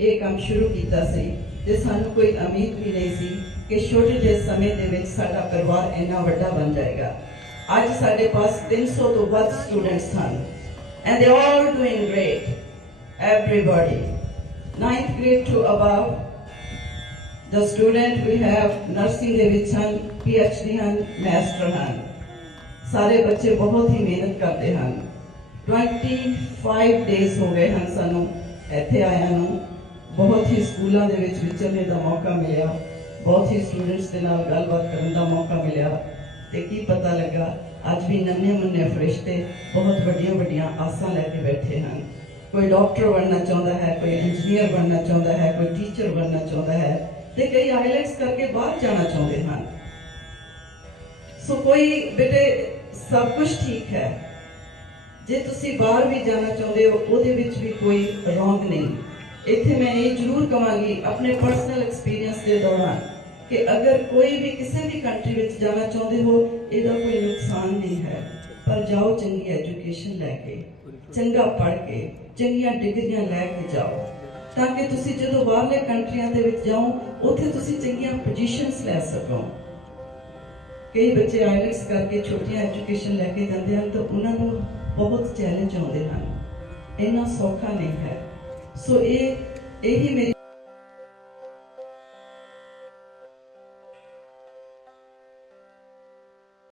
ਇਹ ਕੰਮ ਸ਼ੁਰੂ ਕੀਤਾ ਸੀ ਤੇ ਸਾਨੂੰ ਕੋਈ ਉਮੀਦ ਵੀ ਨਹੀਂ ਸੀ ਕਿ ਛੋਟੇ ਜਿਹੇ ਸਮੇਂ ਦੇ ਵਿੱਚ ਸਾਡਾ ਪਰਿਵਾਰ ਇੰਨਾ ਵੱਡਾ ਬਣ ਜਾਏਗਾ। ਅੱਜ ਸਾਡੇ ਪਾਸ 300 ਤੋਂ ਵੱਧ ਸਟੂਡੈਂਟਸ ਹਨ। And they're all doing great, everybody. Ninth grade to above, the student we have nursing ਦੇ ਵਿੱਚ ਹਨ, PhD ਹਨ ਮਾਸਟਰ ਹਨ। ਸਾਰੇ ਬੱਚੇ ਬਹੁਤ ਹੀ ਮਿਹਨਤ ਕਰਦੇ ਹਨ। 25 ਡੇਜ਼ ਹੋ ਗਏ ਹਨ ਸਾਨੂੰ ਇੱਥੇ ਆਇਆਂ ਨੂੰ। ਬਹੁਤ ਹੀ ਸਕੂਲਾਂ ਦੇ ਵਿੱਚ ਵਿਚਰਨੇ ਦਾ ਮੌਕਾ ਮਿਲਿਆ। ਬਹੁਤ ਹੀ ਸਟੂਡੈਂਟਸ ਦੇ ਨਾਲ ਗੱਲਬਾਤ ਕਰਨ ਦਾ ਮੌਕਾ ਮਿਲਿਆ ਤੇ ਕੀ ਪਤਾ ਲੱਗਾ, ਅੱਜ ਵੀ ਨੰਨੇ ਮੁੰਨੇ ਫਰਿਸ਼ਤੇ ਬਹੁਤ ਵੱਡੀਆਂ ਵੱਡੀਆਂ ਆਸਾਂ ਲੈ ਕੇ ਬੈਠੇ ਹਨ। ਕੋਈ ਡਾਕਟਰ ਬਣਨਾ ਚਾਹੁੰਦਾ ਹੈ, ਕੋਈ ਇੰਜੀਨੀਅਰ ਬਣਨਾ ਚਾਹੁੰਦਾ ਹੈ, ਕੋਈ ਟੀਚਰ ਬਣਨਾ ਚਾਹੁੰਦਾ ਹੈ ਤੇ ਕਈ ਆਈਲੈਟਸ ਕਰਕੇ ਬਾਹਰ ਜਾਣਾ ਚਾਹੁੰਦੇ ਹਨ। ਸੋ ਕੋਈ ਬੇਟੇ, ਸਭ ਕੁਝ ਠੀਕ ਹੈ। ਜੇ ਤੁਸੀਂ ਬਾਹਰ ਵੀ ਜਾਣਾ ਚਾਹੁੰਦੇ ਹੋ, ਉਹਦੇ ਵਿੱਚ ਵੀ ਕੋਈ ਰੋਂਗ ਨਹੀਂ। ਇੱਥੇ ਮੈਂ ਇਹ ਜ਼ਰੂਰ ਕਹਾਂਗੀ ਆਪਣੇ ਪਰਸਨਲ ਐਕਸਪੀਰੀਅੰਸ ਦੇ ਦੌਰਾਨ ਕਿ ਅਗਰ ਕੋਈ ਵੀ ਕਿਸੇ ਵੀ ਕੰਟਰੀ ਵਿੱਚ ਜਾਣਾ ਚਾਹੁੰਦੇ ਹੋ, ਇਹਦਾ ਕੋਈ ਨੁਕਸਾਨ ਨਹੀਂ ਹੈ। ਪਰ ਜਾਓ ਚੰਗੀ ਐਜੂਕੇਸ਼ਨ ਲੈ ਕੇ, ਚੰਗਾ ਪੜ੍ਹ ਕੇ, ਚੰਗੀਆਂ ਡਿਗਰੀਆਂ ਲੈ ਕੇ ਜਾਓ। ਤਾਂ ਕਿ ਤੁਸੀਂ ਜਦੋਂ ਬਾਹਰਲੇ ਕੰਟਰੀਆਂ ਦੇ ਵਿੱਚ ਜਾਓ, ਉੱਥੇ ਤੁਸੀਂ ਚੰਗੀਆਂ ਪੋਜੀਸ਼ਨਸ ਲੈ ਸਕੋ। ਕਈ ਬੱਚੇ ਆਈਲੈਟਸ ਕਰਕੇ ਛੋਟੀਆਂ ਐਜੂਕੇਸ਼ਨ ਲੈ ਕੇ ਜਾਂਦੇ ਹਨ ਤਾਂ ਉਹਨਾਂ ਨੂੰ ਬਹੁਤ ਚੈਲੰਜ ਆਉਂਦੇ ਹਨ। ਇੰਨਾ ਸੌਖਾ ਨਹੀਂ ਹੈ। ਸੋ ਇਹ ਇਹੀ ਮੇਰੀ